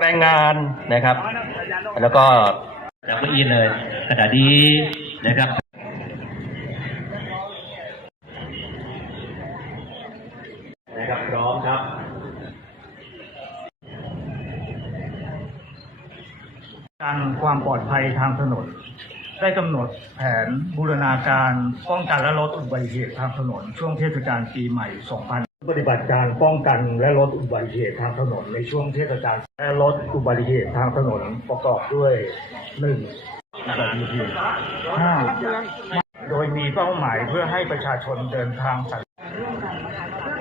แรงงานนะครับ แล้วก็จากเก้าอี้เลยขณะนี้นะครับนะครับพร้อมครับการความปลอดภัยทางถนน ได้กำหนดแผนบูรณาการป้องกันและลดอุบัติเหตุทางถนน ช่วงเทศกาลปีใหม่2000 ปฏิบัติการป้องกันและลดอุบัติเหตุทางถนนในช่วงเทศกาลและลดอุบัติเหตุทางถนนประกอบด้วยหนึ่งอุบัติเหตุห้าโดยมีเป้าหมายเพื่อให้ประชาชนเดินทางสัญ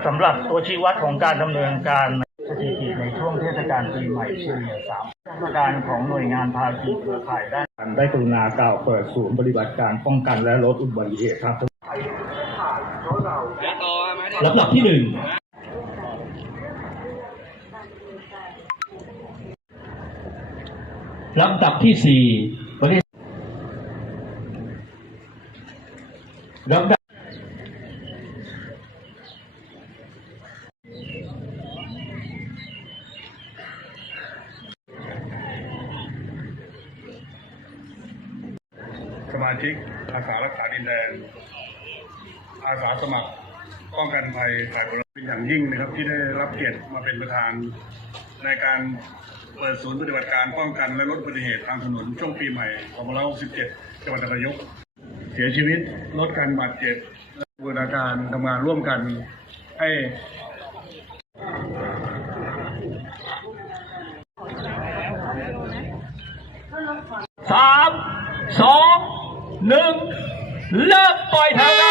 สำหรับตัวชี้วัดของการดำเนินการสถิติในช่วงเทศกาลปีใหม่เฉลี่ยสามมาตรการของหน่วยงานภาคีเครือข่ายได้ได้กรุณากล่าวเปิดศูนย์ปฏิบัติการป้องกันและลดอุบัติเหตุทางถนน ลำดับที่หนึ่งลำดับที่สี่ประเทศลำดับสมาชิกอาสารักษาดินแดน อาสาสมัครป้องกันภัยฝ่ายพลเรือนเป็นอย่างยิ่งนะครับ ที่ได้รับเกียรติมาเป็นประธาน ในการเปิดศูนย์ปฏิบัติการป้องกันและลดอุบัติเหตุทางถนนช่วงปีใหม่2567จังหวัดนครนายก เสียชีวิตลดการบาดเจ็บและบูรณาการทำงานร่วมกันให้สามสองหนึ่งเริ่มปล่อยทาง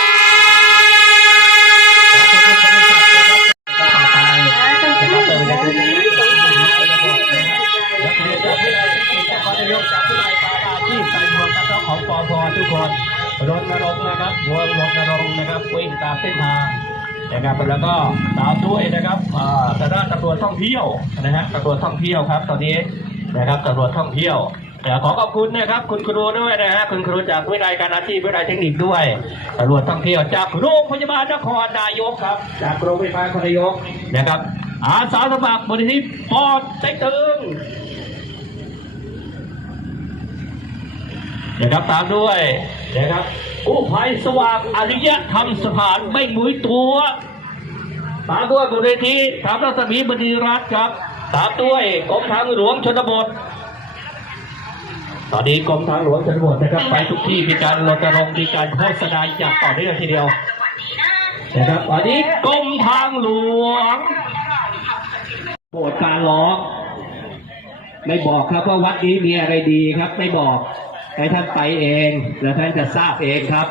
ของปพทุกคนรณรงค์นะครับรณรงค์นะครับวิ่งตามเส้นทางนะครับแล้วก็ตามด้วยนะครับอ่าทางด้านตำรวจท่องเที่ยวนะฮะตำรวจท่องเที่ยวครับ ตอนนี้นะครับตำรวจท่องเที่ยวเดี๋ยวขอขอบคุณนะครับ คุณครูด้วยนะฮะคุณครูจากวิทยาลัยการอาชีพวิทยาลัยเทคนิคด้วยตำรวจท่องเที่ยวจากโรงพยาบาลนครนายกครับ จากโรงพยาบาลนครนายกนะครับอาสาสมัครมูลนิธิปอดเต็กตึง นะครับตามด้วยนะครับกู้ภัยสว่างอริยธรรมสถานไม่มุ้ยตัวตามด้วยมูลนิธิสามรัศมีบดีรัฐครับตามด้วยกรมทางหลวงชนบท ตอนนี้กรมทางหลวงชนบทนะครับไปทุกที่มีการรณรงค์มีการโฆษณาอย่างต่อเนื่องทีเดียวนะครับตอนนี้กรมทางหลวงโปรดการร้องไม่บอกครับว่าวัดนี้มีอะไรดีครับ ไม่บอก ให้ท่านไปเอง แล้วท่านจะทราบเองครับ